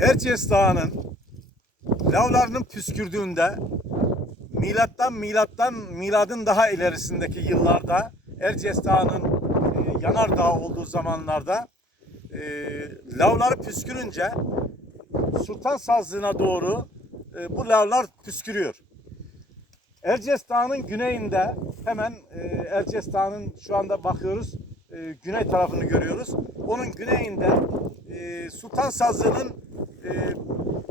Erciyes Dağı'nın lavlarının püskürdüğünde milattan milattan miladın daha ilerisindeki yıllarda Erciyes Dağı'nın e, yanardağ olduğu zamanlarda e, lavları püskürünce Sultan Sazlığı'na doğru e, bu lavlar püskürüyor. Erciyes Dağı'nın güneyinde hemen e, Erciyes Dağı'nın şu anda bakıyoruz e, güney tarafını görüyoruz. Onun güneyinde e, Sultan Sazlığı'nın e,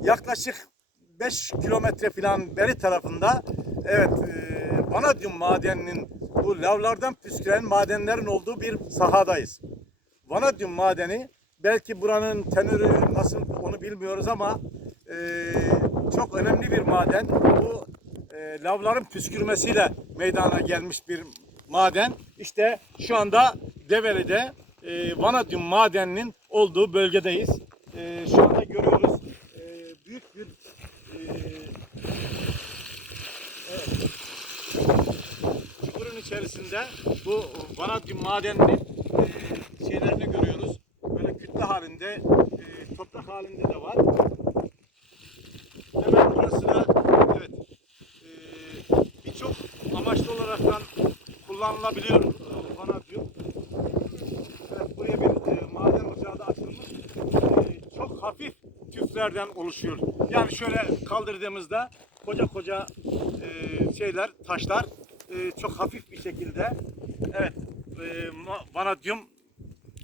yaklaşık 5 kilometre falan beri tarafında evet e, Vanadyum madeninin bu lavlardan püsküren madenlerin olduğu bir sahadayız. Vanadyum madeni belki buranın tenörü nasıl onu bilmiyoruz ama e, çok önemli bir maden. Bu e, lavların püskürmesiyle meydana gelmiş bir maden. İşte şu anda Develi'de e, Vanadyum madeninin olduğu bölgedeyiz. E, şu anda görüyoruz e, büyük bir e, evet, çukurun içerisinde bu vanadyum madeninin e, şeylerini görüyoruz. Böyle kütle halinde, e, toprak halinde de var. Hemen burası da evet e, birçok amaçlı olaraktan kullanılabiliyor e, vanadyum. Evet, buraya bir maden ocağı da açılmış. Çok hafif tüflerden oluşuyor. Yani şöyle kaldırdığımızda koca koca şeyler, taşlar e, çok hafif bir şekilde evet e, vanadyum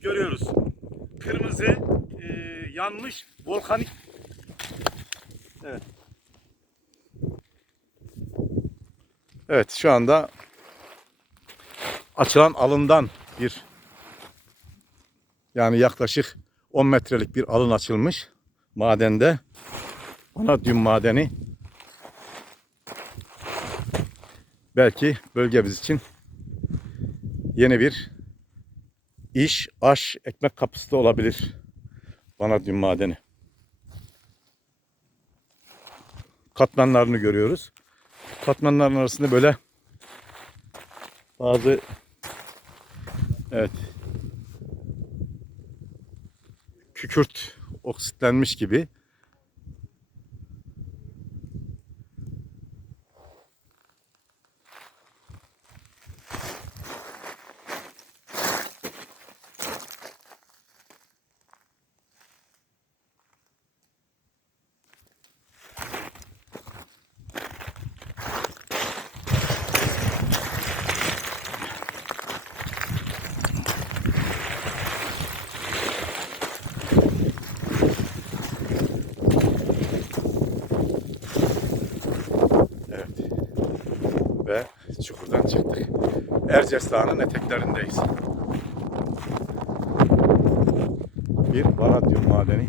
görüyoruz. Kırmızı e, yanmış volkanik Evet. Evet şu anda açılan alından bir yani yaklaşık 10 metrelik bir alın açılmış madende. Vanadyum madeni belki bölgemiz için yeni bir iş, aş, ekmek kapısı da olabilir. Vanadyum madeni. Katmanlarını görüyoruz. Katmanların arasında böyle bazı evet kükürt oksitlenmiş gibi Evet. Ve çukurdan çıktık. Erciyes Dağı'nın eteklerindeyiz. Bir vanadyum madeni